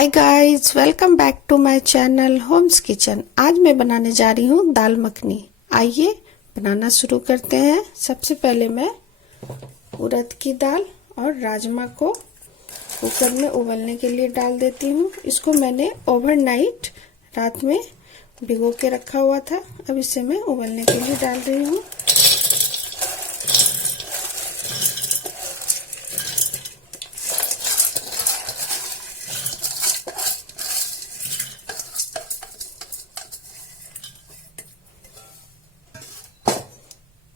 Hi guys, welcome back to my channel homes kitchen. आज मैं बनाने जा रही हूँ दाल मखनी। आइए बनाना शुरू करते हैं। सबसे पहले मैं उड़द की दाल और राजमा को कुकर में उबलने के लिए डाल देती हूँ। इसको मैंने ओवरनाइट रात में भिगो के रखा हुआ था। अब इसे मैं उबलने के लिए डाल रही हूँ।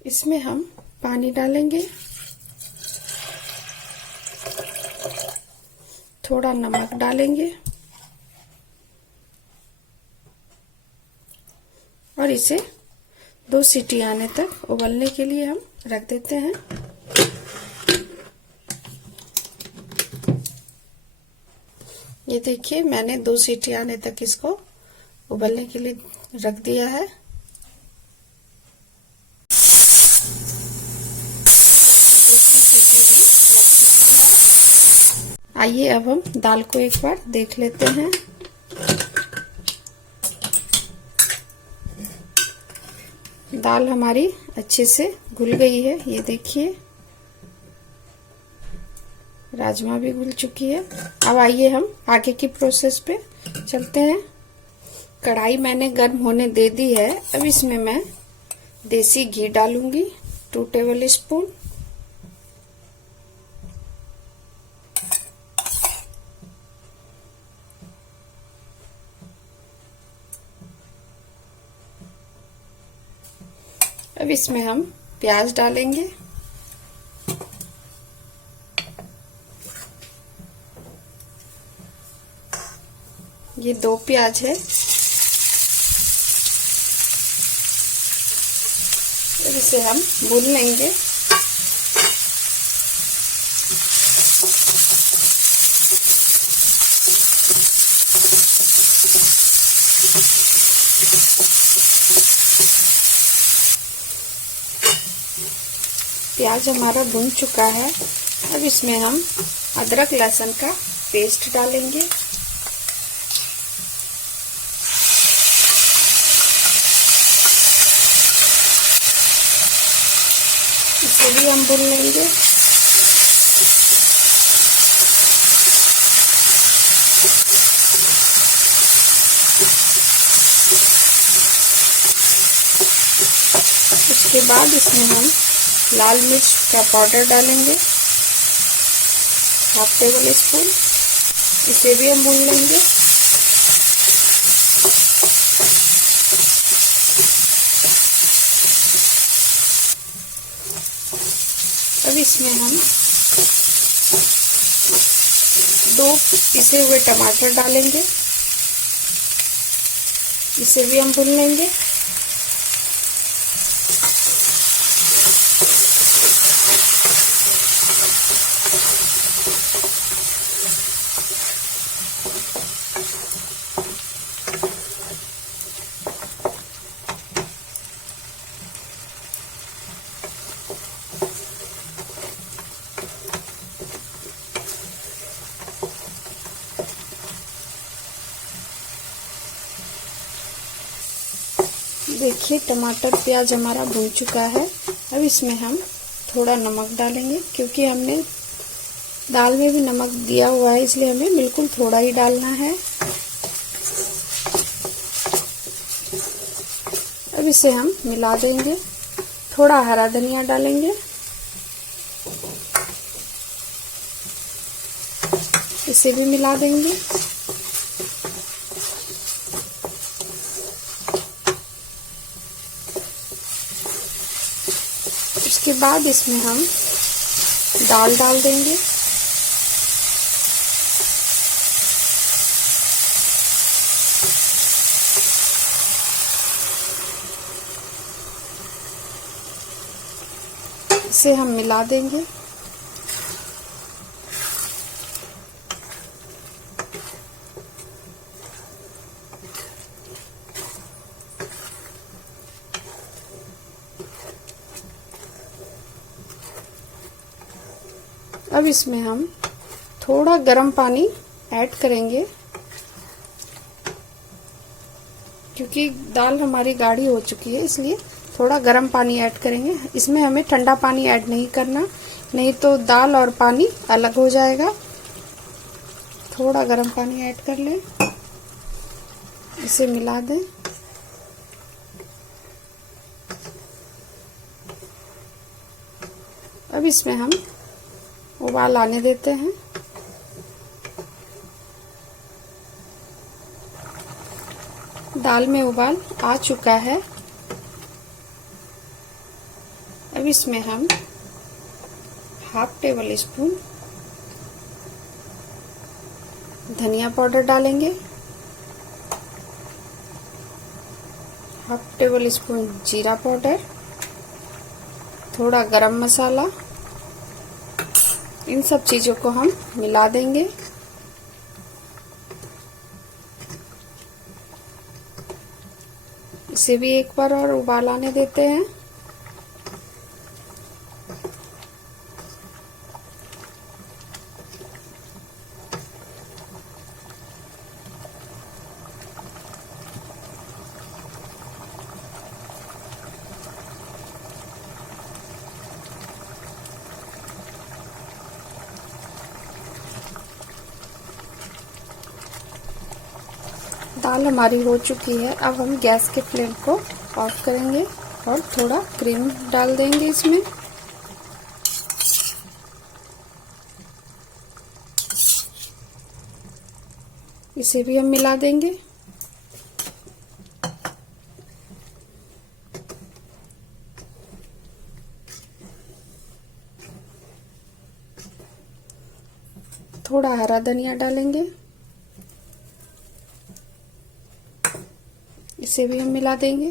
इसमें हम पानी डालेंगे, थोड़ा नमक डालेंगे और इसे 2 सीटी आने तक उबलने के लिए हम रख देते हैं। ये देखिए, मैंने 2 सीटी आने तक इसको उबलने के लिए रख दिया है। आइए अब हम दाल को एक बार देख लेते हैं। दाल हमारी अच्छे से घुल गई है। ये देखिए, राजमा भी घुल चुकी है। अब आइए हम आगे की प्रोसेस पे चलते हैं। कढ़ाई मैंने गर्म होने दे दी है। अब इसमें मैं देसी घी डालूंगी 2 टेबल स्पून। अब इसमें हम प्याज डालेंगे। ये 2 प्याज है। अब इसे हम भून लेंगे। प्याज हमारा भुन चुका है। अब इसमें हम अदरक लहसुन का पेस्ट डालेंगे। इसे भी हम भून लेंगे। उसके बाद इसमें हम लाल मिर्च का पाउडर डालेंगे 1/2 टेबल स्पून। इसे भी हम भून लेंगे। अब इसमें हम 2 पिसे हुए टमाटर डालेंगे। इसे भी हम भून लेंगे। देखिए, टमाटर प्याज हमारा भून चुका है। अब इसमें हम थोड़ा नमक डालेंगे, क्योंकि हमने दाल में भी नमक दिया हुआ है, इसलिए हमें बिल्कुल थोड़ा ही डालना है। अब इसे हम मिला देंगे। थोड़ा हरा धनिया डालेंगे। इसे भी मिला देंगे। उसके बाद इसमें हम दाल डाल देंगे। इसे हम मिला देंगे। अब इसमें हम थोड़ा गर्म पानी ऐड करेंगे क्योंकि दाल हमारी गाढ़ी हो चुकी है, इसलिए थोड़ा गर्म पानी ऐड करेंगे। इसमें हमें ठंडा पानी ऐड नहीं करना, नहीं तो दाल और पानी अलग हो जाएगा। थोड़ा गर्म पानी ऐड कर लें, इसे मिला दें। अब इसमें हम उबाल आने देते हैं। दाल में उबाल आ चुका है। अब इसमें हम हाफ टेबल स्पून धनिया पाउडर डालेंगे, हाफ टेबल स्पून जीरा पाउडर, थोड़ा गरम मसाला, इन सब चीजों को हम मिला देंगे। इसे भी एक बार और उबाल आने देते हैं। दाल हमारी हो चुकी है। अब हम गैस के फ्लेम को ऑफ करेंगे और थोड़ा क्रीम डाल देंगे इसमें। इसे भी हम मिला देंगे। थोड़ा हरा धनिया डालेंगे, इसे भी हम मिला देंगे।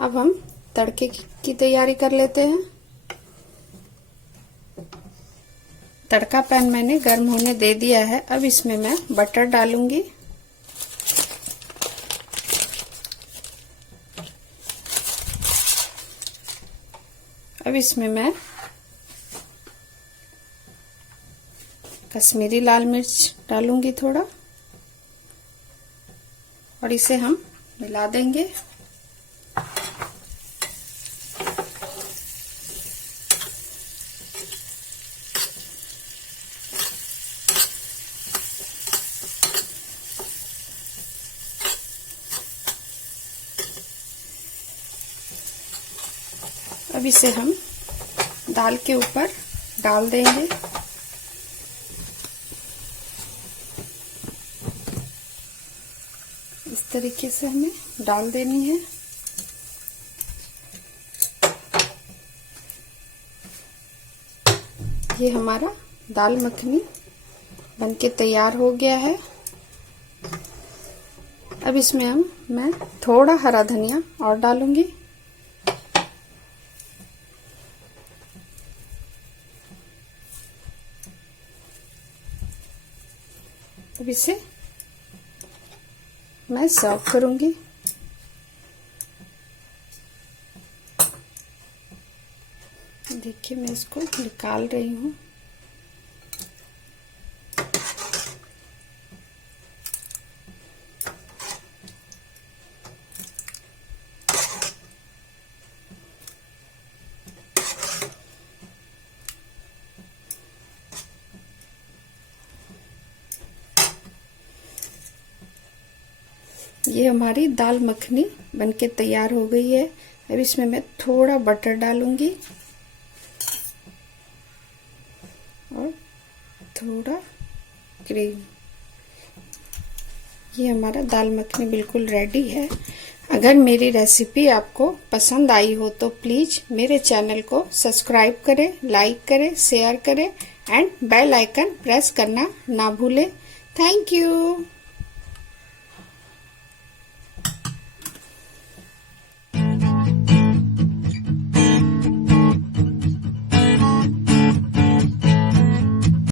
अब हम तड़के की तैयारी कर लेते हैं। तड़का पैन मैंने गर्म होने दे दिया है। अब इसमें मैं बटर डालूंगी। अब इसमें मैं कश्मीरी लाल मिर्च डालूंगी थोड़ा, और इसे हम मिला देंगे। अब इसे हम दाल के ऊपर डाल देंगे। इस तरीके से हमें डाल देनी है। ये हमारा दाल मखनी बनके तैयार हो गया है। अब इसमें मैं थोड़ा हरा धनिया और डालूंगी। अब इसे मैं सर्व करूंगी। देखिए, मैं इसको निकाल रही हूँ। ये हमारी दाल मखनी बनके तैयार हो गई है। अब इसमें मैं थोड़ा बटर डालूंगी और थोड़ा क्रीम। ये हमारा दाल मखनी बिल्कुल रेडी है। अगर मेरी रेसिपी आपको पसंद आई हो तो प्लीज मेरे चैनल को सब्सक्राइब करें, लाइक करें, शेयर करें एंड बेल आइकन प्रेस करना ना भूलें। Thank you.